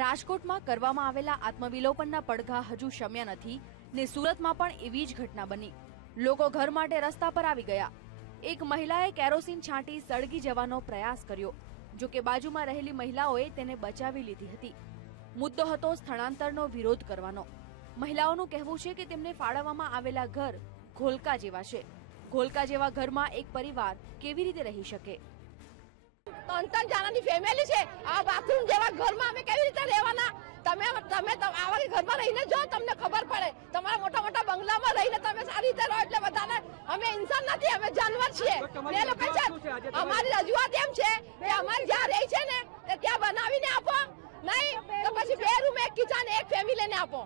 રાજકોટમાં કરવામાં આવેલા આત્મવિલોપનના પડઘા હજુ શમ્યા નથી ને સુરતમાં પણ એવી જ ઘટના બની. લોકો ઘર માટે રસ્તા પર આવી ગયા. એક મહિલાએ કેરોસીન છાંટી સળગી જવાનો પ્રયાસ કર્યો, જો કે બાજુમાં રહેલી મહિલાઓએ તેને બચાવી લીધી હતી. મુદ્દો હતો સ્થળાંતરનો વિરોધ કરવાનો. મહિલાઓનું કહેવું છે કે તેમને ફાળવવામાં આવેલા ઘર ઘોલકા જેવા છે. ઘોલકા જેવા ઘરમાં એક પરિવાર કેવી રીતે રહી શકે? ત્રણ ત્રણ જણાની ફેમિલી છે. આ બાથરૂમ જેવા ઘરમાં અમે કેવી રીતે રહેવાના તમે તમે ત- આવા ઘરમાં રહીને જો તમને ખબર પડે. તમારા મોટા મોટા બંગલામાં રહીને તમે સારી રીતે રહો એટલે બધાને અમે ઇન્સાન નથી અમે જાનવર છીએ. એ લોકો છે અમારી રજૂઆત એમ છે કે અમારી જ્યાં રહી છે ને ત્યાં બનાવીને આપો. નહીં તો પછી બે રૂમ એક કિચન એક ફેમિલીને આપો.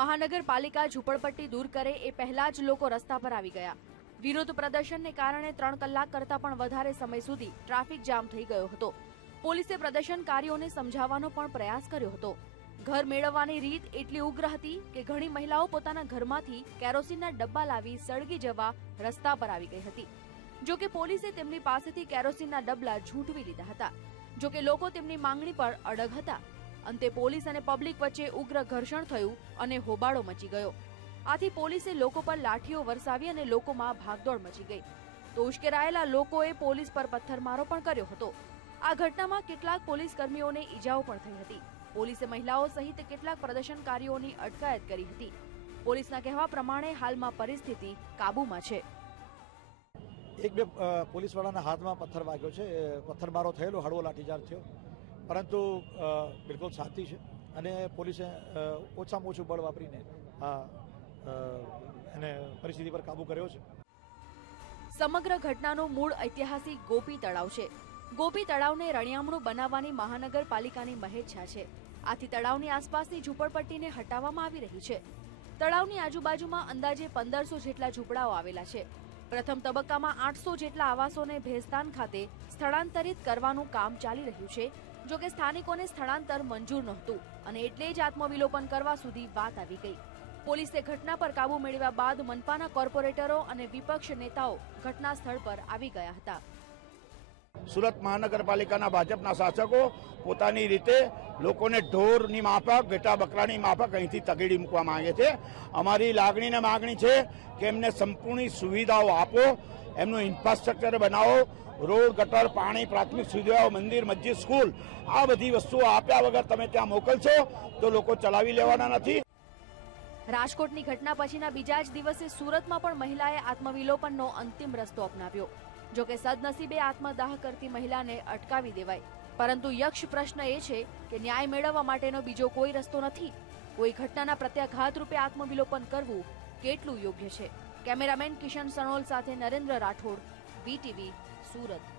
મહાનગરપાલિકા ઝૂંપડપટ્ટી દૂર કરે એ પહેલા જ લોકો રસ્તા પર આવી ગયા. વિરોધ પ્રદર્શનને કારણે ત્રણ કલાક કરતા પણ વધારે સમય સુધી ટ્રાફિક જામ થઈ ગયો હતો. પોલીસે પ્રદર્શનકારીઓને સમજાવવાનો પણ પ્રયાસ કર્યો હતો. ઘર મેળવવાની રીત એટલી ઉગ્ર હતી કે ઘણી મહિલાઓ પોતાના ઘરમાંથી કેરોસીનના ડબ્બા લાવી સળગી જવા રસ્તા પર આવી ગઈ હતી. જો કે પોલીસે તેમની પાસેથી કેરોસીનના ડબલા ઝૂંટવી લીધા હતા. જો કે લોકો તેમની માંગણી પર અડગ હતા. અંતે પોલીસ અને પબ્લિક વચ્ચે ઉગ્ર ઘર્ષણ થયું અને હોબાળો મચી ગયો. આથી પોલીસે લોકો પર લાઠીઓ વરસાવી અને લોકોમાં ભાગદોડ મચી ગઈ. તો ઉશ્કેરાયેલા લોકોએ પોલીસ પર પથ્થરમારો પણ કર્યો હતો. આ ઘટનામાં કેટલાક પોલીસ કર્મીઓને ઈજાઓ પણ થઈ હતી. પોલીસે મહિલાઓ સહિત કેટલાક પ્રદર્શનકારીઓની અટકાયત કરી હતી. પોલીસના કહેવા પ્રમાણે હાલમાં પરિસ્થિતિ કાબૂમાં છે. એક બે પોલીસવાળાના હાથમાં પથ્થર વાગ્યો છે. પથ્થરમારો થયેલો હળવો લાઠીચાર્જ થયો. પરંતુ બિલકુલ શાંતિ છે. અને પોલીસે ઓછામાં ઓછું બળ વાપરીને એને પરિસ્થિતિ પર કાબૂ કર્યો છે. સમગ્ર ઘટનાનું મૂળ ઐતિહાસિક ગોપી તળાવ છે. ગોપી તળાવને રણિયામણું બનાવવાની મહાનગરપાલિકાની મહેચ્છા છે. આથી તળાવની આસપાસની ઝૂંપડપટ્ટીને હટાવવામાં આવી રહી છે. તળાવની આજુબાજુમાં અંદાજે પંદરસો જેટલા ઝૂંપડાઓ આવેલા છે. પ્રથમ તબક્કામાં આઠસો જેટલા આવાસોને ભેસ્તાન ખાતે સ્થળાંતરિત કરવાનું કામ ચાલી રહ્યું છે, જો કે સ્થાનિકોને સ્થળાંતર મંજૂર નહોતું અને એટલે જ આત્મવિલોપન કરવા સુધી વાત આવી ગઈ. પોલીસે ઘટના પર કાબુ મેળવ્યા બાદ મનપાના કોર્પોરેટરો અને વિપક્ષ નેતાઓ ઘટના સ્થળ પર આવી ગયા હતા. સુરત મહાનગરપાલિકાના ભાજપના શાસકો પોતાની રીતે લોકોને ઢોરની માફક, ઘેટા બકરાની માફક અહીંથી તગેડી મૂકવા માંગે છે. અમારી લાગણીને માગણી છે કે એમને સંપૂર્ણ સુવિધાઓ આપો, એમનું ઇન્ફ્રાસ્ટ્રક્ચર બનાવો, રોડ, ગટર, પાણી, પ્રાથમિક સુવિધાઓ, મંદિર, મસ્જિદ, સ્કૂલ, આ બધી વસ્તુઓ આપ્યા વગર તમે ત્યાં મોકલશો તો લોકો ચલાવી લેવાના નથી. રાજકોટની ઘટના પછીના બીજા જ દિવસે સુરતમાં પણ મહિલાએ આત્મવિલોપનનો અંતિમ રસ્તો અપનાવ્યો. જો કે સદનસીબે આત્મદાહ કરતી મહિલાને અટકાવી દેવાય પરંતુ યક્ષ પ્રશ્ન એ છે કે ન્યાય મેળવવા માટેનો બીજો કોઈ રસ્તો નથી. કોઈ ઘટનાના પ્રત્યાઘાત રૂપે આત્મવિલોપન કરવું કેટલું યોગ્ય છે? કેમેરામેન કિશન સણોલ સાથે નરેન્દ્ર રાઠોડ વીટીવી સુરત.